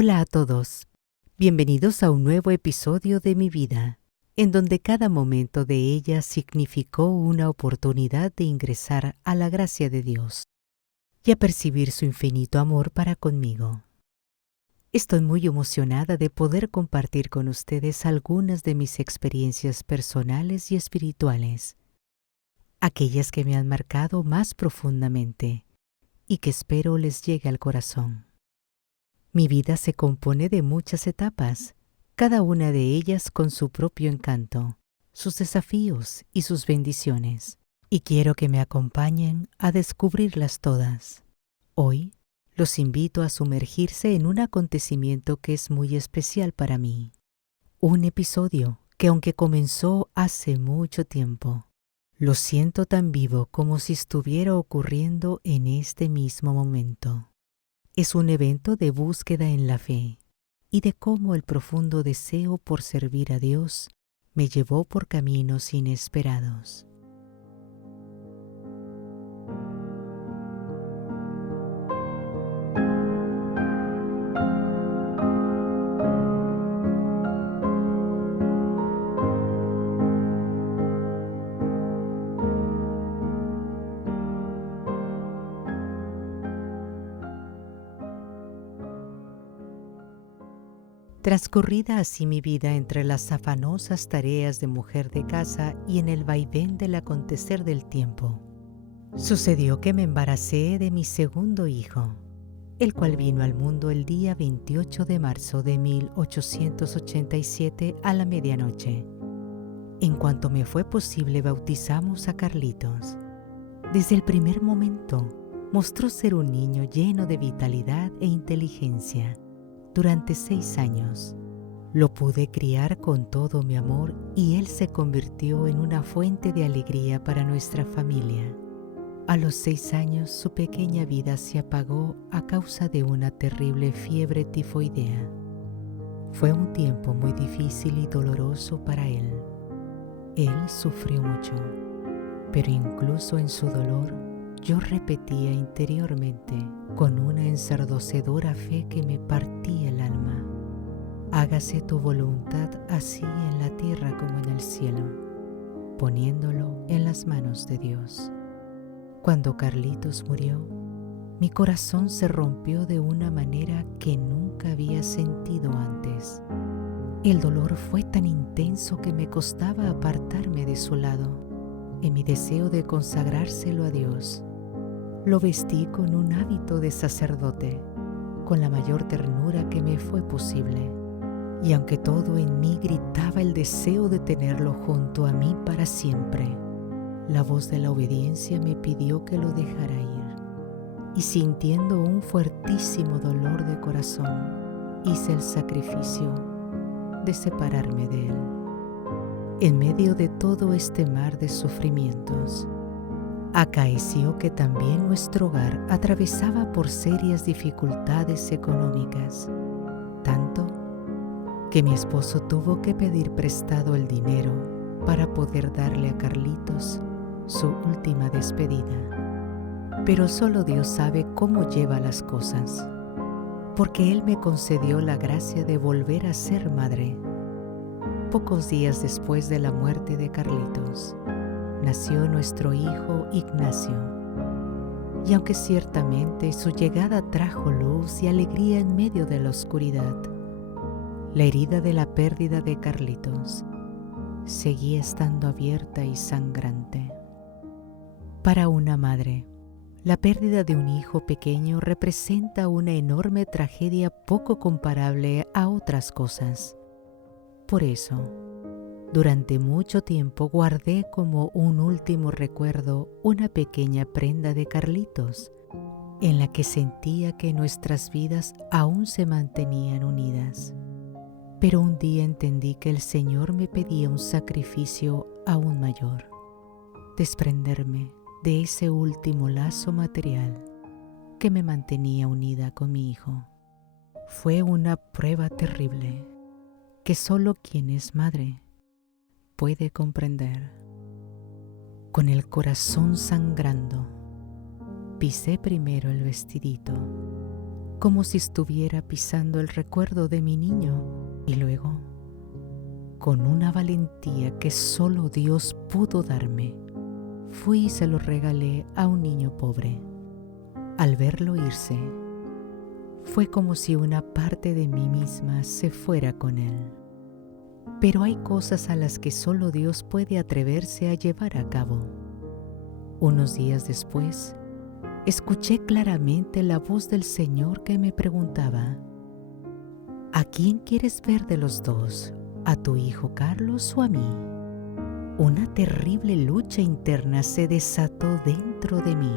Hola a todos, bienvenidos a un nuevo episodio de mi vida, en donde cada momento de ella significó una oportunidad de ingresar a la gracia de Dios y a percibir su infinito amor para conmigo. Estoy muy emocionada de poder compartir con ustedes algunas de mis experiencias personales y espirituales, aquellas que me han marcado más profundamente y que espero les llegue al corazón. Mi vida se compone de muchas etapas, cada una de ellas con su propio encanto, sus desafíos y sus bendiciones, y quiero que me acompañen a descubrirlas todas. Hoy los invito a sumergirse en un acontecimiento que es muy especial para mí, un episodio que aunque comenzó hace mucho tiempo, lo siento tan vivo como si estuviera ocurriendo en este mismo momento. Es un evento de búsqueda en la fe y de cómo el profundo deseo por servir a Dios me llevó por caminos inesperados. Transcurrida así mi vida entre las afanosas tareas de mujer de casa y en el vaivén del acontecer del tiempo, sucedió que me embaracé de mi segundo hijo, el cual vino al mundo el día 28 de marzo de 1887 a la medianoche. En cuanto me fue posible, bautizamos a Carlitos. Desde el primer momento, mostró ser un niño lleno de vitalidad e inteligencia. Durante 6 años, lo pude criar con todo mi amor y él se convirtió en una fuente de alegría para nuestra familia. A los 6 años, su pequeña vida se apagó a causa de una terrible fiebre tifoidea. Fue un tiempo muy difícil y doloroso para él. Él sufrió mucho, pero incluso en su dolor, yo repetía interiormente, con una ensordecedora fe que me partía el alma: hágase tu voluntad así en la tierra como en el cielo, poniéndolo en las manos de Dios. Cuando Carlitos murió, mi corazón se rompió de una manera que nunca había sentido antes. El dolor fue tan intenso que me costaba apartarme de su lado. En mi deseo de consagrárselo a Dios, lo vestí con un hábito de sacerdote, con la mayor ternura que me fue posible. Y aunque todo en mí gritaba el deseo de tenerlo junto a mí para siempre, la voz de la obediencia me pidió que lo dejara ir. Y sintiendo un fuertísimo dolor de corazón, hice el sacrificio de separarme de él. En medio de todo este mar de sufrimientos, acaeció que también nuestro hogar atravesaba por serias dificultades económicas, tanto que mi esposo tuvo que pedir prestado el dinero para poder darle a Carlitos su última despedida. Pero solo Dios sabe cómo lleva las cosas, porque Él me concedió la gracia de volver a ser madre. Pocos días después de la muerte de Carlitos, nació nuestro hijo Ignacio. Y aunque ciertamente su llegada trajo luz y alegría en medio de la oscuridad, la herida de la pérdida de Carlitos seguía estando abierta y sangrante. Para una madre, la pérdida de un hijo pequeño representa una enorme tragedia poco comparable a otras cosas. Por eso, durante mucho tiempo guardé como un último recuerdo una pequeña prenda de Carlitos, en la que sentía que nuestras vidas aún se mantenían unidas. Pero un día entendí que el Señor me pedía un sacrificio aún mayor: desprenderme de ese último lazo material que me mantenía unida con mi hijo. Fue una prueba terrible que solo quien es madre puede comprender. Con el corazón sangrando, pisé primero el vestidito como si estuviera pisando el recuerdo de mi niño, y luego, con una valentía que solo Dios pudo darme, fui y se lo regalé a un niño pobre. Al verlo irse, fue como si una parte de mí misma se fuera con él. Pero hay cosas a las que solo Dios puede atreverse a llevar a cabo. Unos días después, escuché claramente la voz del Señor que me preguntaba: ¿a quién quieres ver de los dos? ¿A tu hijo Carlos o a mí? Una terrible lucha interna se desató dentro de mí.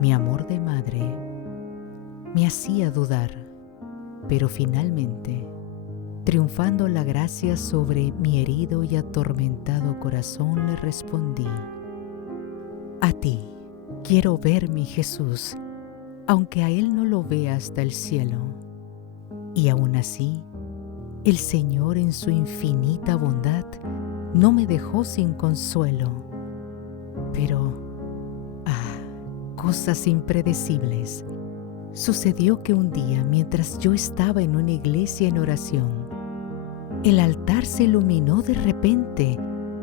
Mi amor de madre me hacía dudar, pero finalmente, triunfando la gracia sobre mi herido y atormentado corazón, le respondí: a ti quiero ver, mi Jesús, aunque a Él no lo vea hasta el cielo. Y aún así, el Señor en su infinita bondad no me dejó sin consuelo. Pero, cosas impredecibles. Sucedió que un día, mientras yo estaba en una iglesia en oración, el altar se iluminó de repente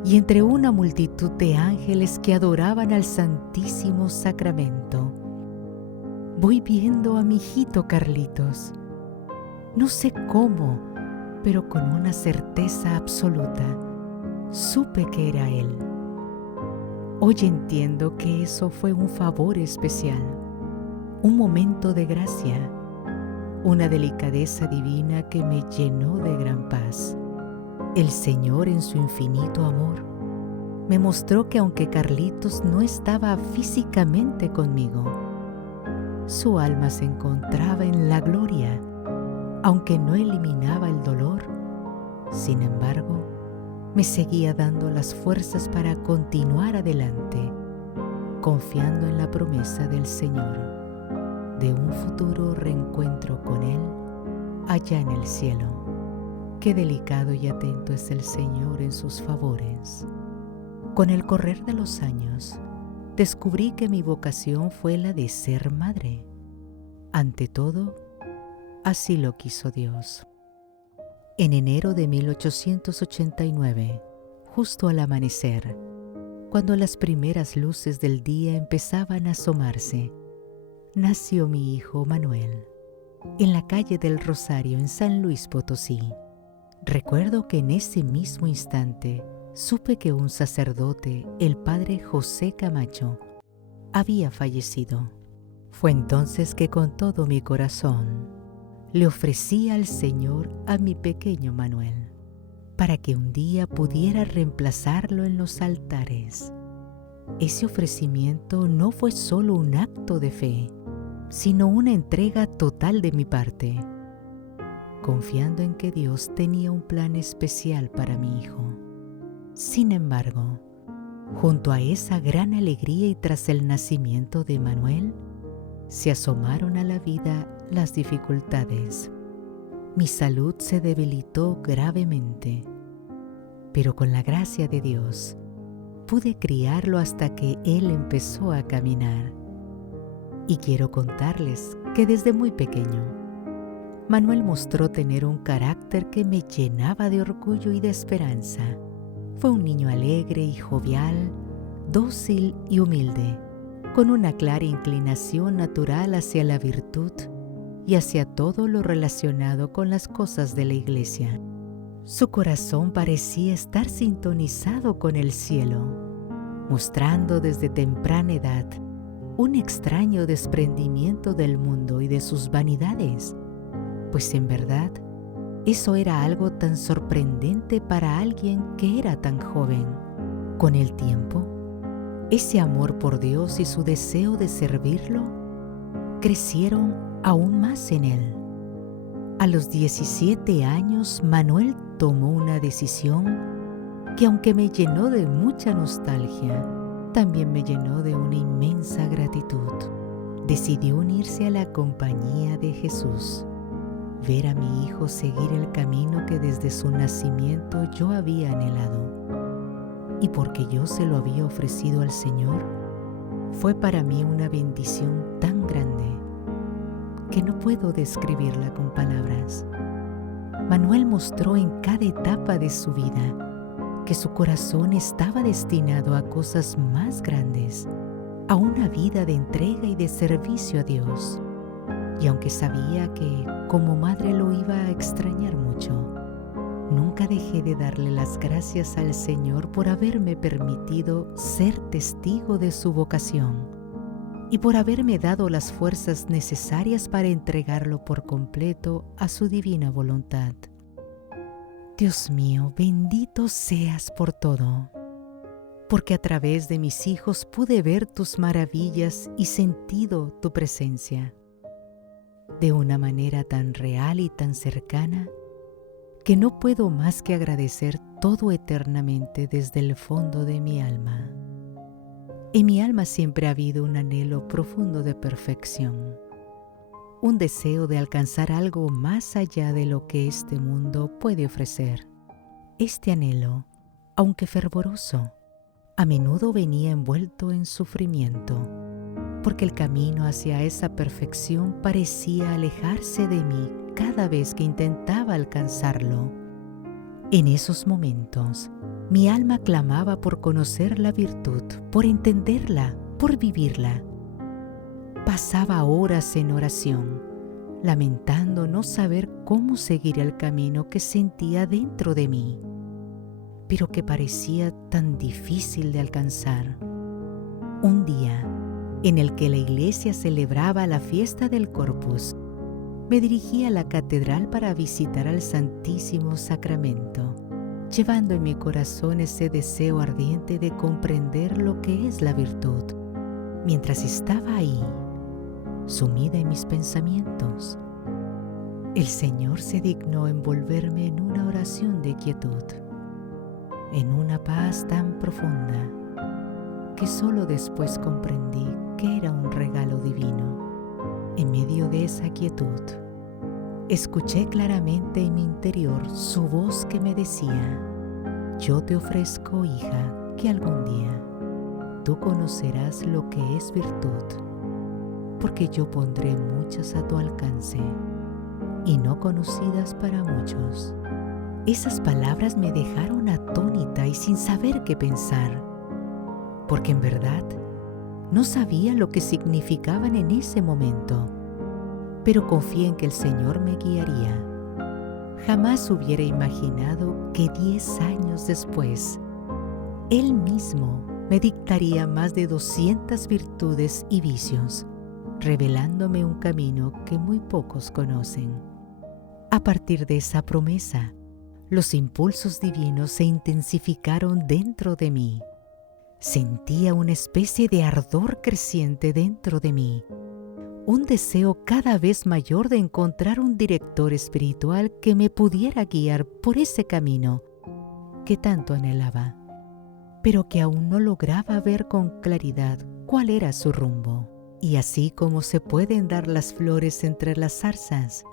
y entre una multitud de ángeles que adoraban al Santísimo Sacramento, voy viendo a mi hijito Carlitos. No sé cómo, pero con una certeza absoluta, supe que era él. Hoy entiendo que eso fue un favor especial, un momento de gracia, una delicadeza divina que me llenó de gran paz. El Señor, en su infinito amor, me mostró que aunque Carlitos no estaba físicamente conmigo, su alma se encontraba en la gloria, aunque no eliminaba el dolor. Sin embargo, me seguía dando las fuerzas para continuar adelante, confiando en la promesa del Señor de un futuro reencuentro con Él allá en el cielo. Qué delicado y atento es el Señor en sus favores. Con el correr de los años, descubrí que mi vocación fue la de ser madre. Ante todo, así lo quiso Dios. En enero de 1889, justo al amanecer, cuando las primeras luces del día empezaban a asomarse, nació mi hijo Manuel, en la calle del Rosario en San Luis Potosí. Recuerdo que en ese mismo instante supe que un sacerdote, el padre José Camacho, había fallecido. Fue entonces que con todo mi corazón le ofrecí al Señor a mi pequeño Manuel, para que un día pudiera reemplazarlo en los altares. Ese ofrecimiento no fue solo un acto de fe, sino una entrega total de mi parte, confiando en que Dios tenía un plan especial para mi hijo. Sin embargo, junto a esa gran alegría y tras el nacimiento de Manuel, se asomaron a la vida las dificultades. Mi salud se debilitó gravemente, pero con la gracia de Dios pude criarlo hasta que él empezó a caminar. Y quiero contarles que desde muy pequeño, Manuel mostró tener un carácter que me llenaba de orgullo y de esperanza. Fue un niño alegre y jovial, dócil y humilde, con una clara inclinación natural hacia la virtud y hacia todo lo relacionado con las cosas de la iglesia. Su corazón parecía estar sintonizado con el cielo, mostrando desde temprana edad un extraño desprendimiento del mundo y de sus vanidades, pues en verdad eso era algo tan sorprendente para alguien que era tan joven. Con el tiempo, ese amor por Dios y su deseo de servirlo crecieron aún más en él. A los 17 años, Manuel tomó una decisión que, aunque me llenó de mucha nostalgia, también me llenó de una inmensa gratitud. Decidió unirse a la compañía de Jesús, ver a mi hijo seguir el camino que desde su nacimiento yo había anhelado. Y porque yo se lo había ofrecido al Señor, fue para mí una bendición tan grande que no puedo describirla con palabras. Manuel mostró en cada etapa de su vida que su corazón estaba destinado a cosas más grandes, a una vida de entrega y de servicio a Dios. Y aunque sabía que como madre lo iba a extrañar mucho, nunca dejé de darle las gracias al Señor por haberme permitido ser testigo de su vocación y por haberme dado las fuerzas necesarias para entregarlo por completo a su divina voluntad. Dios mío, bendito seas por todo, porque a través de mis hijos pude ver tus maravillas y sentido tu presencia de una manera tan real y tan cercana que no puedo más que agradecer todo eternamente desde el fondo de mi alma. En mi alma siempre ha habido un anhelo profundo de perfección, un deseo de alcanzar algo más allá de lo que este mundo puede ofrecer. Este anhelo, aunque fervoroso, a menudo venía envuelto en sufrimiento, porque el camino hacia esa perfección parecía alejarse de mí cada vez que intentaba alcanzarlo. En esos momentos, mi alma clamaba por conocer la virtud, por entenderla, por vivirla. Pasaba horas en oración, lamentando no saber cómo seguir el camino que sentía dentro de mí, pero que parecía tan difícil de alcanzar. Un día, en el que la iglesia celebraba la fiesta del Corpus, me dirigí a la catedral para visitar al Santísimo Sacramento, llevando en mi corazón ese deseo ardiente de comprender lo que es la virtud. Mientras estaba ahí, sumida en mis pensamientos, el Señor se dignó envolverme en una oración de quietud, en una paz tan profunda que solo después comprendí que era un regalo divino. En medio de esa quietud, escuché claramente en mi interior su voz que me decía: yo te ofrezco, hija, que algún día tú conocerás lo que es virtud, porque yo pondré muchas a tu alcance y no conocidas para muchos. Esas palabras me dejaron atónita y sin saber qué pensar, porque en verdad no sabía lo que significaban en ese momento, pero confié en que el Señor me guiaría. Jamás hubiera imaginado que 10 años después, Él mismo me dictaría más de 200 virtudes y vicios, revelándome un camino que muy pocos conocen. A partir de esa promesa, los impulsos divinos se intensificaron dentro de mí. Sentía una especie de ardor creciente dentro de mí, un deseo cada vez mayor de encontrar un director espiritual que me pudiera guiar por ese camino que tanto anhelaba, pero que aún no lograba ver con claridad cuál era su rumbo. Y así como se pueden dar las flores entre las zarzas,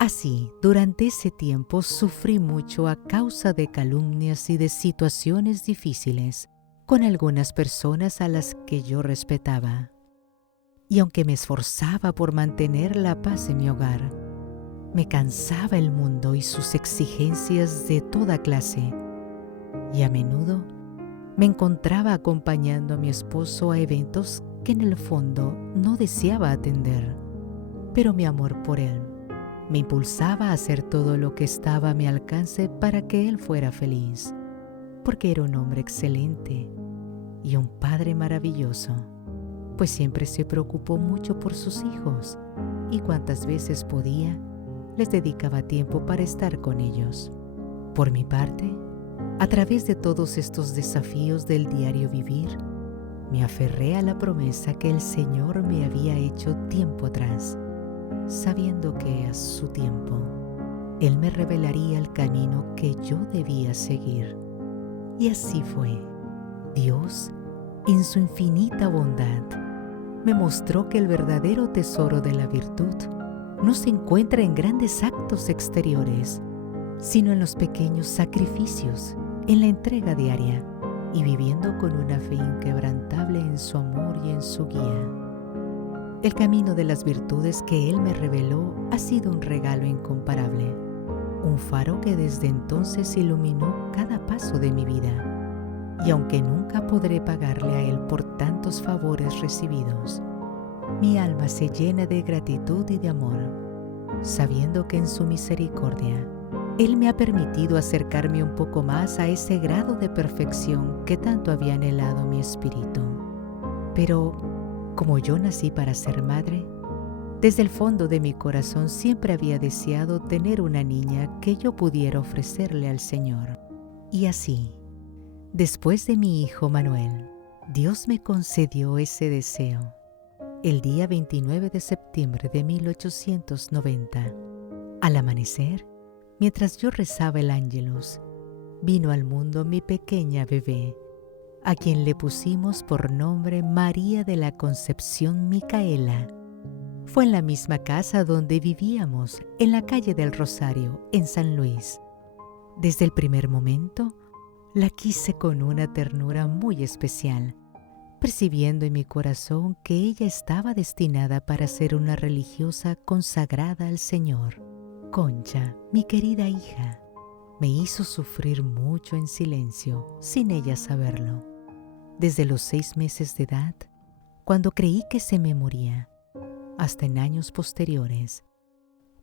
así durante ese tiempo sufrí mucho a causa de calumnias y de situaciones difíciles con algunas personas a las que yo respetaba. Y aunque me esforzaba por mantener la paz en mi hogar, me cansaba el mundo y sus exigencias de toda clase, y a menudo me encontraba acompañando a mi esposo a eventos que en el fondo no deseaba atender, pero mi amor por él me impulsaba a hacer todo lo que estaba a mi alcance para que él fuera feliz, porque era un hombre excelente y un padre maravilloso, pues siempre se preocupó mucho por sus hijos y cuantas veces podía, les dedicaba tiempo para estar con ellos. Por mi parte, a través de todos estos desafíos del diario vivir, me aferré a la promesa que el Señor me había hecho tiempo atrás, sabiendo que a su tiempo Él me revelaría el camino que yo debía seguir. Y así fue. Dios, en su infinita bondad, me mostró que el verdadero tesoro de la virtud no se encuentra en grandes actos exteriores, sino en los pequeños sacrificios, en la entrega diaria y viviendo con una fe inquebrantable en su amor y en su guía. El camino de las virtudes que Él me reveló ha sido un regalo incomparable, un faro que desde entonces iluminó cada paso de mi vida. Y aunque nunca podré pagarle a Él por tantos favores recibidos, mi alma se llena de gratitud y de amor, sabiendo que en su misericordia Él me ha permitido acercarme un poco más a ese grado de perfección que tanto había anhelado mi espíritu. Pero, como yo nací para ser madre, desde el fondo de mi corazón siempre había deseado tener una niña que yo pudiera ofrecerle al Señor. Y así, después de mi hijo Manuel, Dios me concedió ese deseo. El día 29 de septiembre de 1890, al amanecer, mientras yo rezaba el Ángelus, vino al mundo mi pequeña bebé, a quien le pusimos por nombre María de la Concepción Micaela. Fue en la misma casa donde vivíamos, en la calle del Rosario, en San Luis. Desde el primer momento, la quise con una ternura muy especial, percibiendo en mi corazón que ella estaba destinada para ser una religiosa consagrada al Señor. Concha, mi querida hija, me hizo sufrir mucho en silencio, sin ella saberlo. Desde los 6 meses de edad, cuando creí que se me moría, hasta en años posteriores,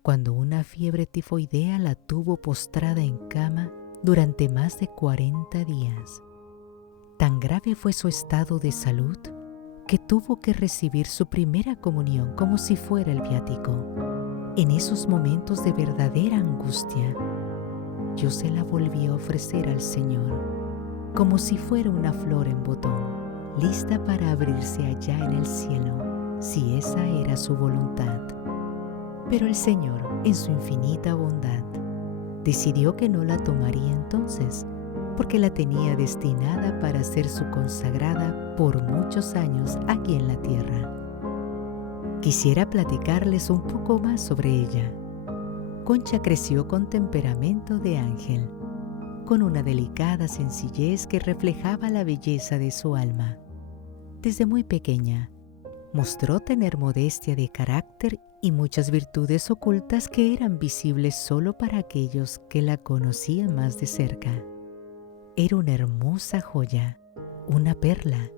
cuando una fiebre tifoidea la tuvo postrada en cama durante más de 40 días. Tan grave fue su estado de salud que tuvo que recibir su primera comunión como si fuera el viático. En esos momentos de verdadera angustia, yo se la volví a ofrecer al Señor, como si fuera una flor en botón, lista para abrirse allá en el cielo, si esa era su voluntad. Pero el Señor, en su infinita bondad, decidió que no la tomaría entonces, porque la tenía destinada para ser su consagrada por muchos años aquí en la tierra. Quisiera platicarles un poco más sobre ella. Concha creció con temperamento de ángel, con una delicada sencillez que reflejaba la belleza de su alma. Desde muy pequeña, mostró tener modestia de carácter y muchas virtudes ocultas que eran visibles solo para aquellos que la conocían más de cerca. Era una hermosa joya, una perla,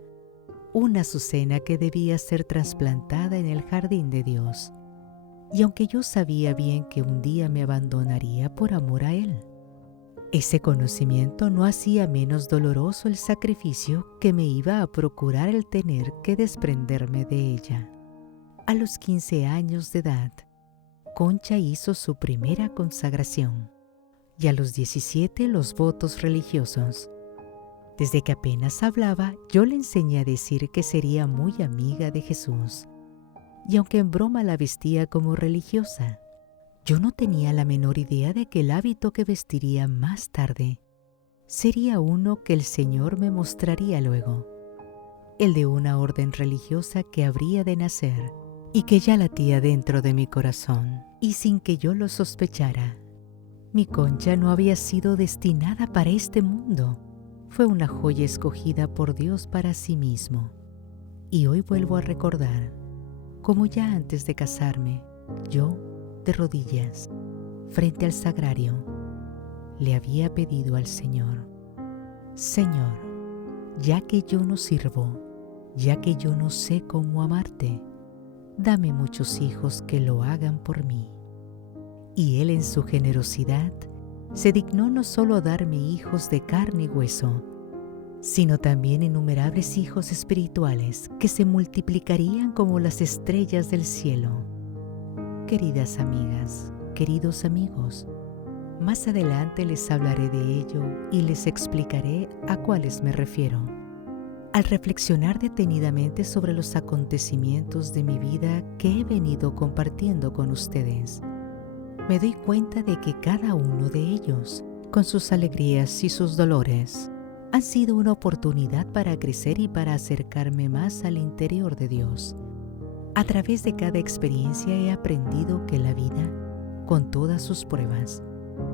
una azucena que debía ser trasplantada en el jardín de Dios. Y aunque yo sabía bien que un día me abandonaría por amor a Él, ese conocimiento no hacía menos doloroso el sacrificio que me iba a procurar el tener que desprenderme de ella. A los 15 años de edad, Concha hizo su primera consagración y a los 17 los votos religiosos. Desde que apenas hablaba, yo le enseñé a decir que sería muy amiga de Jesús. Y aunque en broma la vestía como religiosa, yo no tenía la menor idea de que el hábito que vestiría más tarde sería uno que el Señor me mostraría luego, el de una orden religiosa que habría de nacer y que ya latía dentro de mi corazón, y sin que yo lo sospechara. Mi Concha no había sido destinada para este mundo. Fue una joya escogida por Dios para sí mismo. Y hoy vuelvo a recordar, como ya antes de casarme, yo, de rodillas, frente al sagrario, le había pedido al Señor: Señor, ya que yo no sirvo, ya que yo no sé cómo amarte, dame muchos hijos que lo hagan por mí. Y Él en su generosidad se dignó no solo darme hijos de carne y hueso, sino también innumerables hijos espirituales que se multiplicarían como las estrellas del cielo. Queridas amigas, queridos amigos, más adelante les hablaré de ello y les explicaré a cuáles me refiero. Al reflexionar detenidamente sobre los acontecimientos de mi vida que he venido compartiendo con ustedes, me doy cuenta de que cada uno de ellos, con sus alegrías y sus dolores, han sido una oportunidad para crecer y para acercarme más al interior de Dios. A través de cada experiencia he aprendido que la vida, con todas sus pruebas,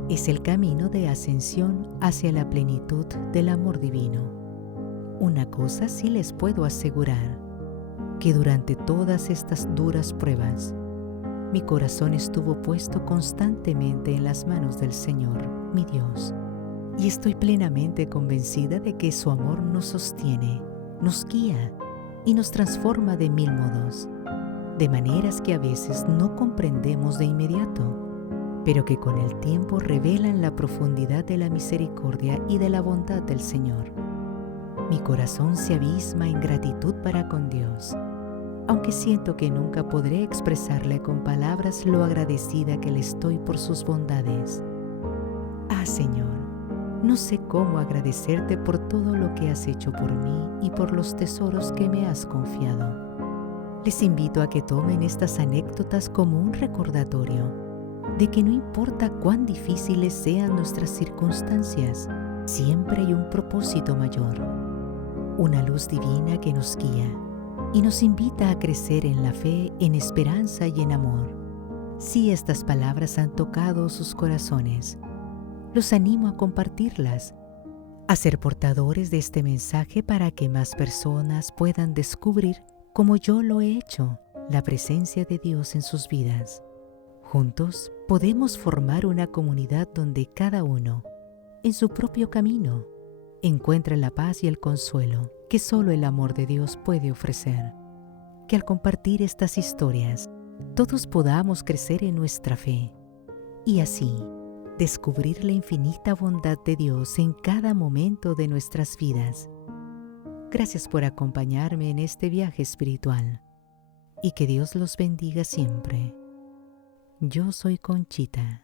es el camino de ascensión hacia la plenitud del amor divino. Una cosa sí les puedo asegurar: que durante todas estas duras pruebas, mi corazón estuvo puesto constantemente en las manos del Señor, mi Dios, y estoy plenamente convencida de que su amor nos sostiene, nos guía y nos transforma de mil modos, de maneras que a veces no comprendemos de inmediato, pero que con el tiempo revelan la profundidad de la misericordia y de la bondad del Señor. Mi corazón se abisma en gratitud para con Dios, aunque siento que nunca podré expresarle con palabras lo agradecida que le estoy por sus bondades. Ah, Señor, no sé cómo agradecerte por todo lo que has hecho por mí y por los tesoros que me has confiado. Les invito a que tomen estas anécdotas como un recordatorio de que no importa cuán difíciles sean nuestras circunstancias, siempre hay un propósito mayor, una luz divina que nos guía y nos invita a crecer en la fe, en esperanza y en amor. Si estas palabras han tocado sus corazones, los animo a compartirlas, a ser portadores de este mensaje para que más personas puedan descubrir, como yo lo he hecho, la presencia de Dios en sus vidas. Juntos podemos formar una comunidad donde cada uno, en su propio camino, encuentra la paz y el consuelo que solo el amor de Dios puede ofrecer. Que al compartir estas historias, todos podamos crecer en nuestra fe y así descubrir la infinita bondad de Dios en cada momento de nuestras vidas. Gracias por acompañarme en este viaje espiritual y que Dios los bendiga siempre. Yo soy Conchita.